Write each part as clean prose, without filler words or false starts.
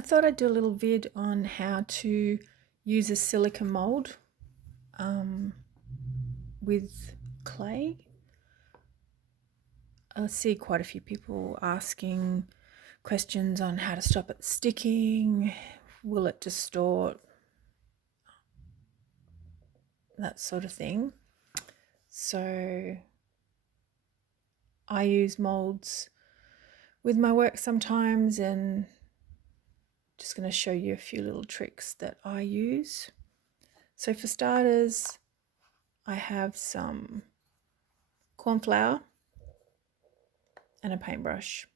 I thought I'd do a little vid on how to use a silica mould with clay. I see quite a few people asking questions on how to stop it sticking, will it distort, that sort of thing. So I use moulds with my work sometimes, and just going to show you a few little tricks that I use. So for starters, I have some corn flour and a paintbrush.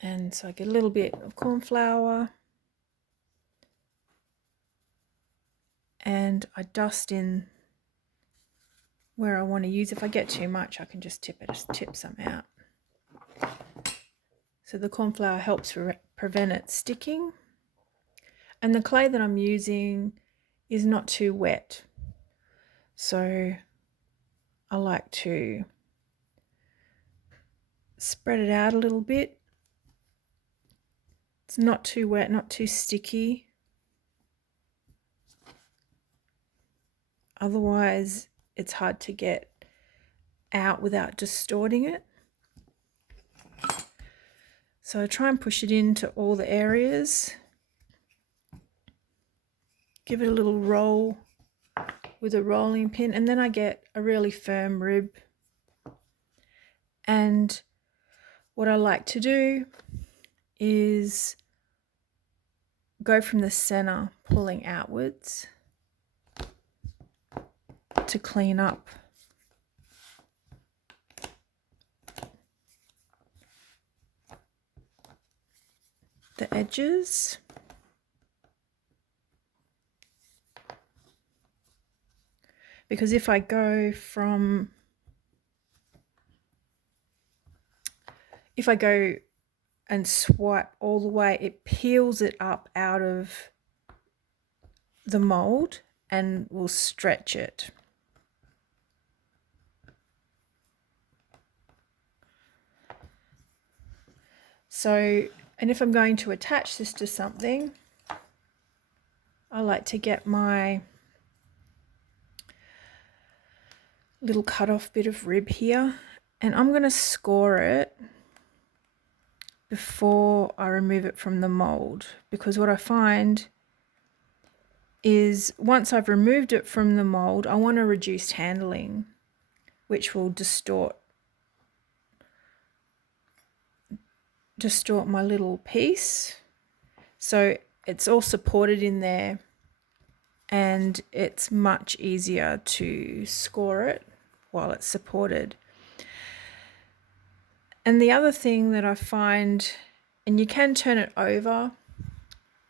And so I get a little bit of corn flour and I dust in where I want to use. If I get too much, I can just tip some out. So the corn flour helps prevent it sticking. And the clay that I'm using is not too wet. So I like to spread it out a little bit. It's not too wet, not too sticky. Otherwise, it's hard to get out without distorting it. So I try and push it into all the areas. Give it a little roll with a rolling pin, and then I get a really firm rib. And what I like to do is go from the center, pulling outwards to clean up the edges. Because if I go and swipe all the way, it peels it up out of the mold and will stretch it. So, and if I'm going to attach this to something, I like to get my little cut off bit of rib here, and I'm going to score it before I remove it from the mold, because what I find is once I've removed it from the mold, I want a reduced handling, which will distort my little piece. So it's all supported in there and it's much easier to score it while it's supported. And the other thing that I find, and you can turn it over,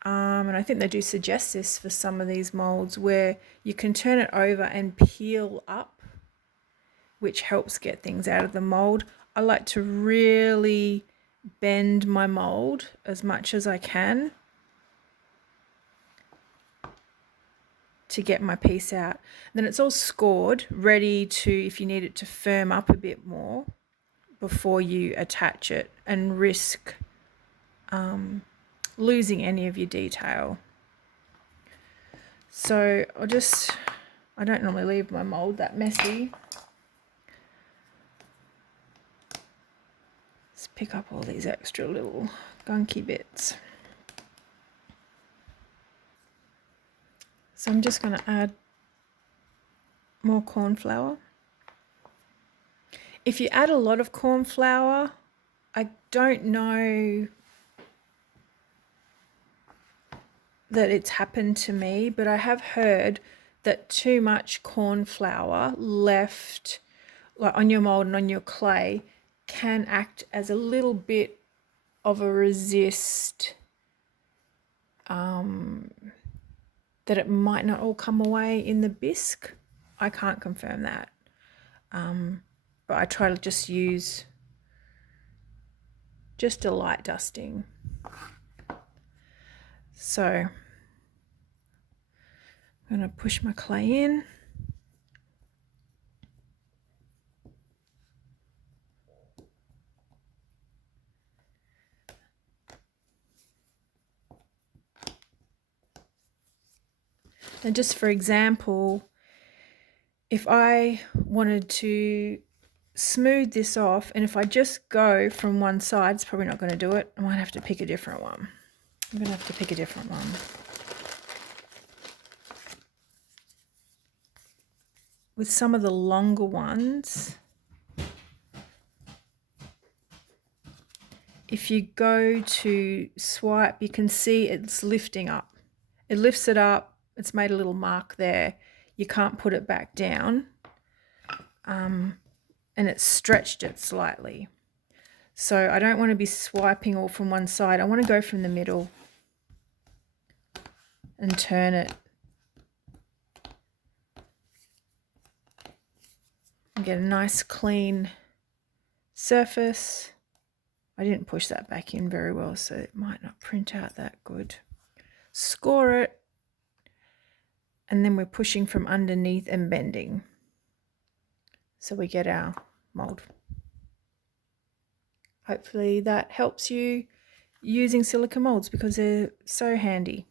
and I think they do suggest this for some of these molds, where you can turn it over and peel up, which helps get things out of the mold. I like to really bend my mold as much as I can to get my piece out. Then it's all scored, ready to, if you need it to firm up a bit more before you attach it and risk losing any of your detail. So I don't normally leave my mold that messy. Let's pick up all these extra little gunky bits. So I'm just going to add more corn flour. If you add a lot of corn flour, I don't know that it's happened to me, but I have heard that too much corn flour left like on your mold and on your clay can act as a little bit of a resist, that it might not all come away in the bisque. I can't confirm that, but I try to just use just a light dusting. So I'm going to push my clay in. And just for example, if I wanted to smooth this off, and if I just go from one side, it's probably not going to do it. I might have to pick a different one. I'm going to have to pick a different one. With some of the longer ones, if you go to swipe, you can see it's lifting up. It lifts it up. It's made a little mark there. You can't put it back down. And it's stretched it slightly. So I don't want to be swiping all from one side. I want to go from the middle and turn it. And get a nice clean surface. I didn't push that back in very well, so it might not print out that good. Score it. And then we're pushing from underneath and bending. So we get our mold. Hopefully that helps you using silica molds because they're so handy.